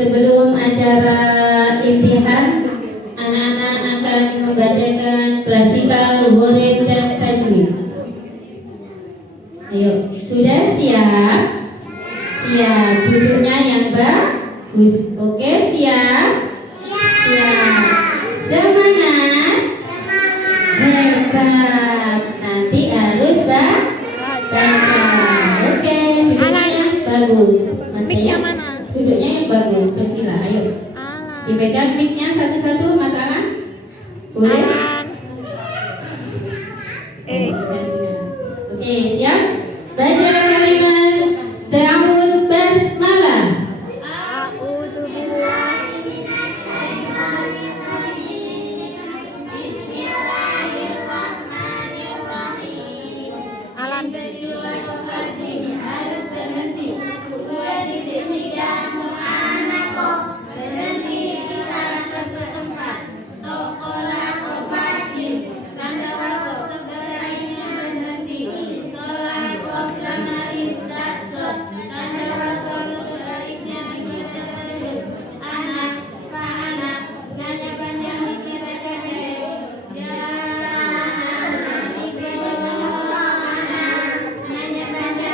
Sebelum acara imtihan, anak-anak akan membacakan klasikal, lughoriyah dan tajwid. Ayo, sudah siap? Siap, duduknya yang bagus. Oke, siap? Siap. Semangat? Hebat. Nanti harus baca. Oke, duduknya bagus. Mas Taya, duduknya yang bagus. Bersila, ayo. Dipegang mic-nya satu-satu, Mas Alan. Boleh? Oke, siap? Baca kalimat ta'awudz basmalah. A'udzu billahi Bismillahirrahmanirrahim. Alam harus berhenti. Dua titik tiga mu'anako. Berhenti di salah satu tempat. Tokola kofajim. Tanda waktu sebaiknya berhenti. Sholat koflam alif saksot. Tanda waktu sebaliknya dibaca terus. Anak, pak anak. Nanya panjang dibaca pendek. Jangan dibaca anak. Nanya panjang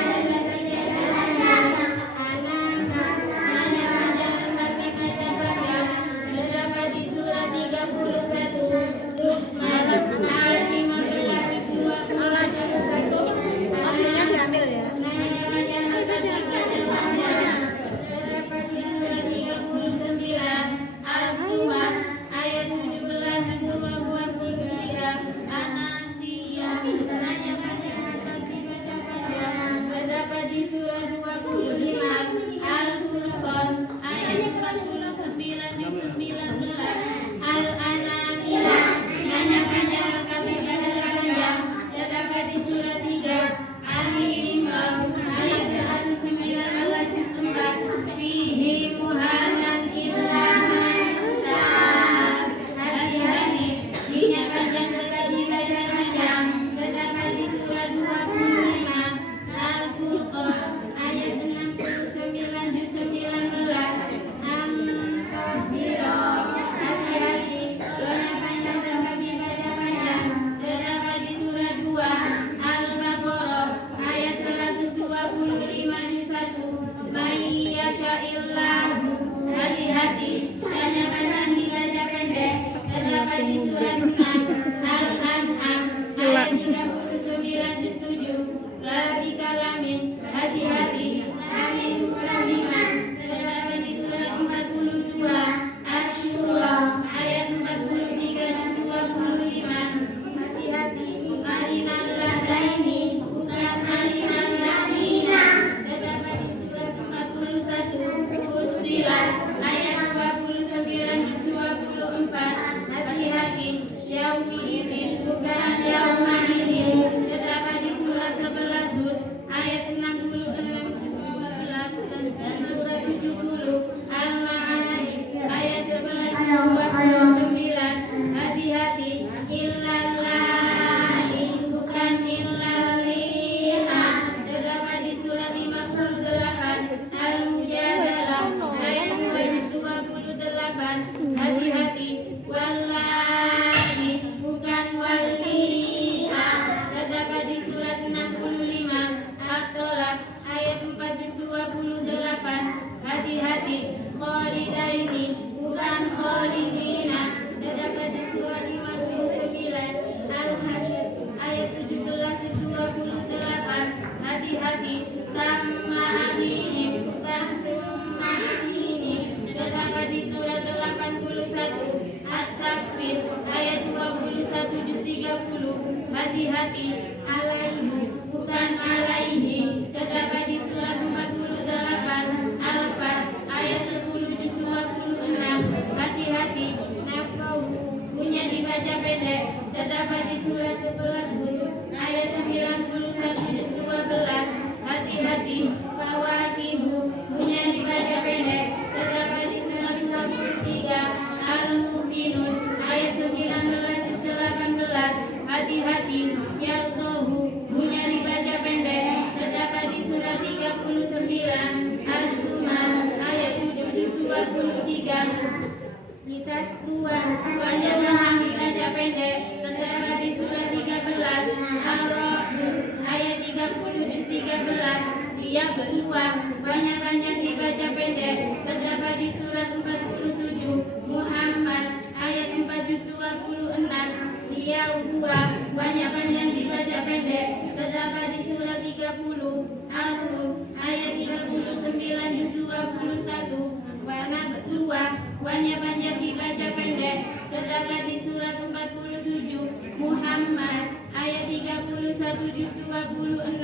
30, Al-Rum ayat 39 juz 21, Wana luah, wanya panjang dibaca pendek, terdapat di surat 47, Muhammad ayat 31 juz 26,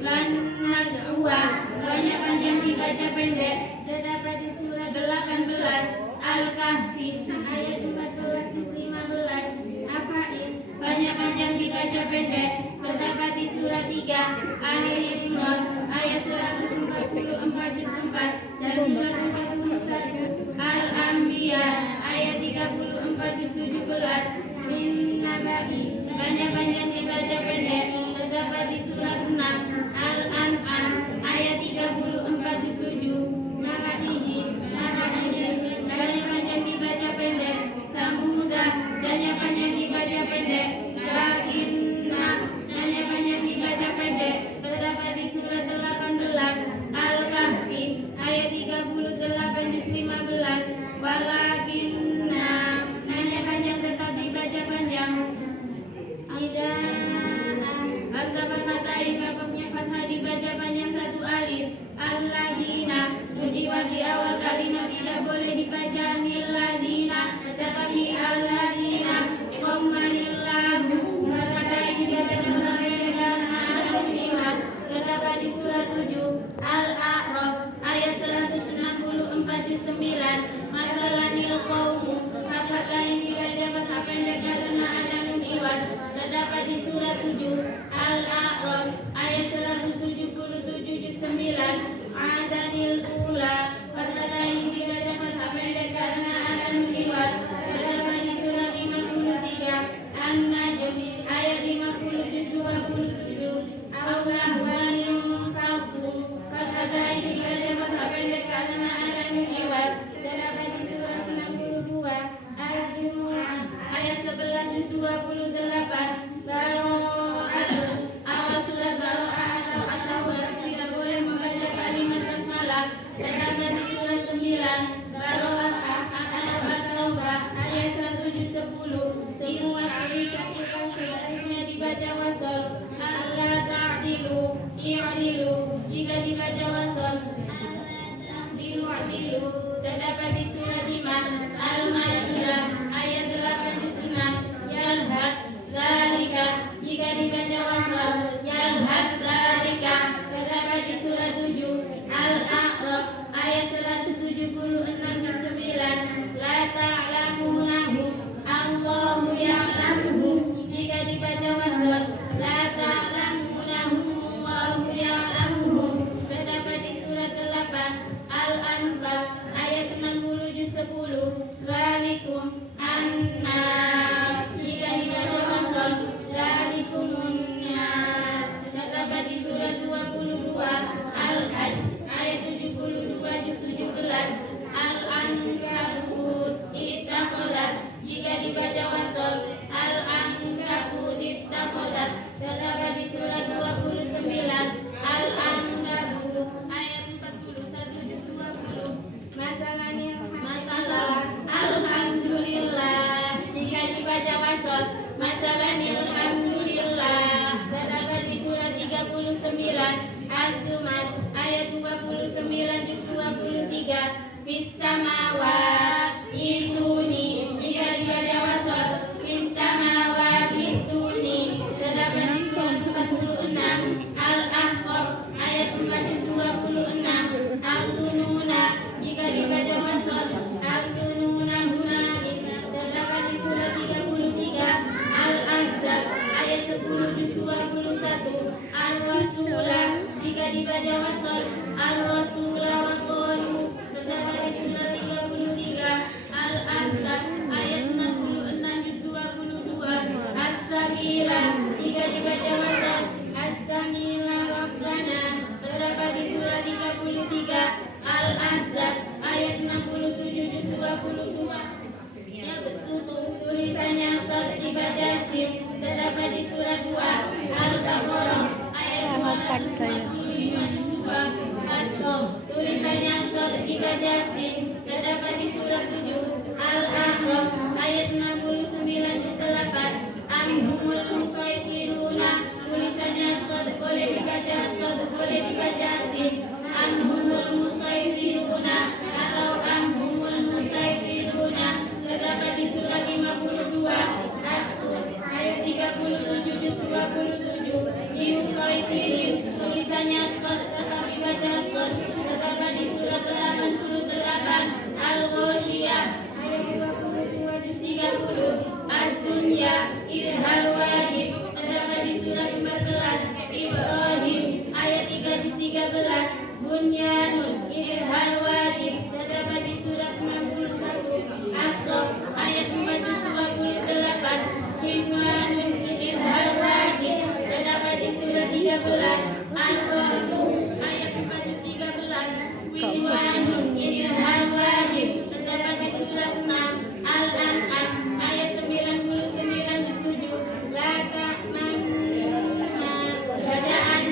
Lan Nag'wa, wanya panjang dibaca pendek, terdapat di surat 18, Al-Kahfi ayat 14 juz 15, Afain, wanya panjang dibaca pendek, terdapat di surat 3, Ali Imran ayat 144 juz 4 dan surat 41, Al-Anbiya ayat 34 juz 17, Min Naba'i, banyak panjang dibaca pendek, terdapat di surat 6, Al-An'am ayat 34 juz 7, Malaiji, banyak panjang dibaca pendek, Samudah, banyak panjang dibaca pendek, Lakinna, banyak panjang dibaca pendek, terdapat di surat 18, Al-Kahfi ayat 38 juz 15, Walakinna, banyak panjang tetap dibaca panjang, Al-Zabar Matain lafaznya fathah dibaca panjang satu alif, Al-Ladina, berjiwa di awal kalimat tidak boleh dibaca Nil-Ladina, tetapi Al-Ladina, Qawmanillahu, Matain dibaca pendekkan Al-Ladina, terdapat di surat 7, Al-A'raf ayat 164 juz 9, Masalanil Qawmu, Fathah dibaca fathah pendek karena ada nun iwad, terdapat di surat 7, Al-A'raf ayat 177 juz 9, Adanil Ula, fathah dibaca fathah pendek karena ada nun iwad, terdapat di surat 53, An-Najm ayat 50 juz 27, Allah wanil faqu, fathah dibaca fathah pendek karena ada nun iwad, terdapat di surat 62, Al-Jumu'ah ayat 11 juz 28, Baro'ah awal surat Baro'ah atau At-Taubah tidak boleh membaca kalimat basmalah, terdapat di surat 9, Baro'ah atau At-Taubah ayat 1 juz 10, semua tulisan suratnya dibaca wasol, Allah ta'dilu, i'dilu, jika dibaca wasol, Adilu, terdapat di surat 5, Al-Maidah ayat 8 juz 6, Yalhad zalika, jika dibaca wasal, Yalhad zalika, terdapat di surat 7, Al-A'raf ayat 176 juz 9, La ta'lamunahu, Allahu ya'lamuhu, jika dibaca wasal, La ta'lamunahu, Allahu ya'lamuhu, terdapat di surat 8, Al-Anfal ayat 60 juz 10, Zalikum an-nar, jika dibaca wasal, Zalikumunna, terdapat di surat 22, Al-Hajj ayat 72 juz 17, Al-Ankabut ittakhadhat, jika dibaca wasal, Al-Ankabut ittakhadhat, terdapat di surat 29, Al-Ankabut ayat 41 juz 20, Masalah Alhamdulillah, jika dibaca wasal, Masalanil Alhamdulillah, terdapat di surat 39, Az-Zumar ayat 29 juz 23, Fis samawat ituni, jika dibaca wasal, Fis samawat ituni, terdapat di surat 46, Al-Ahqaf ayat 4 juz 26, Al-Dununa, jika dibaca wasal, Al-Dununa hunalik, terdapat di surat 33, Al-Ahzab ayat 10 juz 21, Ar-Rasulah, jika dibaca wasal, Ar-Rasulah wa qalu, terdapat di surat 33, Al-Ahzab ayat 66 juz 22, As-Samila, jika dibaca wasal, As-Samila Rabbana, terdapat di surat 33, Al-Ahzab ayat 67 juz 22, Ya besutu, tulisannya sad dibaca sim, terdapat di surat 2, Al-Baqarah ayat 245 juz 2, Asqa, tulisannya sad dibaca sim, terdapat di surat 7, Al-A'raf ayat 69 juz 8, Amhumul musaytiruna, tulisannya dibaca sin. Anhumul musaiwiruna atau anhumul musaiwiruna. Terdapat di surat 52 ayat 37 juz 27. Musaiwirin tulisannya sod tetap dibaca sod. Terdapat di surat 88 Al-Ghasyiyah ayat 22 juz 30. Ad-dunya irhal wajib. Terdapat di surat 14 Ibrahim ayat 3 juz 13. Bunyanun irhal wajib. Terdapat di surat 61 As-Saff ayat 4 juz 28. Sinwanun irhal wajib. Terdapat di surat 13 Al-Qadu ayat 4 juz 13. Winwanun irhal wajib. Terdapat di surat 6 Al-An'am ayat 99 juz 7. Lata bacaan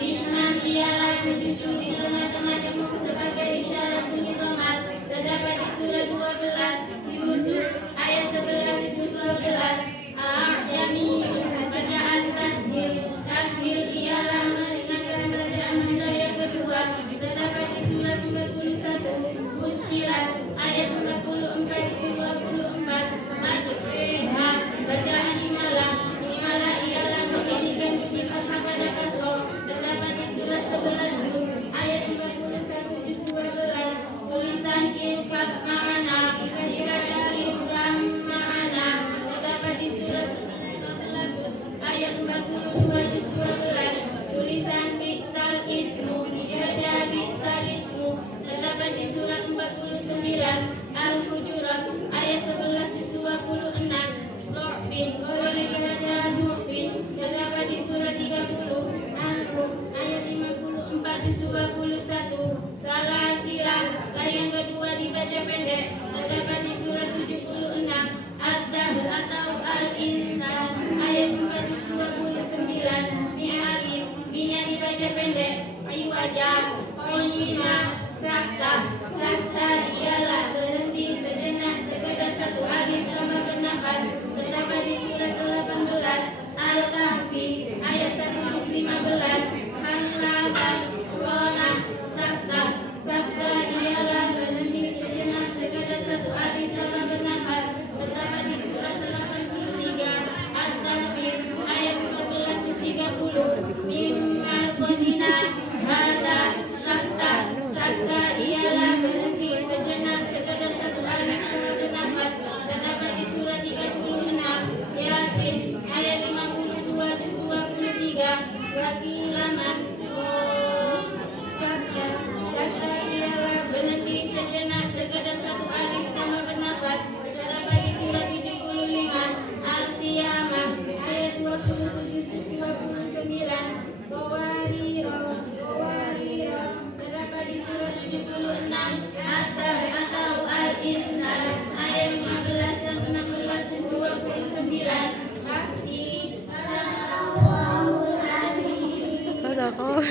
Ishman ialah mencucuk di tengah-tengah dengung sebagai isyarat bunyi dhamma. Terdapat di surat 12 Yusuf ayat 11 juz 12. A'jamiyun bacaan Tasjil ialah meringankan bacaan hamzah yang kedua. Terdapat di surat 41 Fussilat ayat 44 juz 24. Majreha bacaan Imalah ialah mengiringkan bunyi fathah pada kasroh. Terdapat di surat 11 Hud ayat 41 juz 12. Tulisan Irkab ma'ana dibaca Irkam ma'ana. Terdapat di surat 11 Hud ayat 42 juz 12. Tulisan Bi'sal ismu dibaca Bi'sal ismu. Terdapat di surat 49 Al-Hujurat ayat 11 juz 26. Du'fin boleh dibaca Du'fin. Terdapat di surat 30 Al-Rum ayat 54 juz 21. Salasila yang kedua dibaca pendek. Terdapat di surat 76 Ad-Dahr atau Al-Insan ayat 4 juz 29. Mi'alin nya dibaca pendek. Iwaja Qolina Sakta ialah berhenti sejenak sekedar satu alif tambah bernafas. Terdapat di surat 18 Al-Kahfi ayat 1 juz 15. Halaban Rona Sakta ialah berhenti sejenak sekedar satu alif tambah bernafas. Terdapat di surat 83 At-Tanwir ayat 14 juz 30. Mimma qadina hadza Sakta ialah berhenti sejenak sekedar satu alif tambah bernafas. Terdapat di surat 36 Yasin ayat 52 juz 23. Wakilaman Sakta ialah berhenti sejenak sekedar satu alif tambah bernafas. Terdapat di surat 75 Al-Qiyamah ayat 27 juz 29. Qawariro. Terdapat di surat 76 At-Tahr atau Al-Insan ayat 15 dan 16 juz 29. Pasti Sadaqallahul Azim. Sadaqah.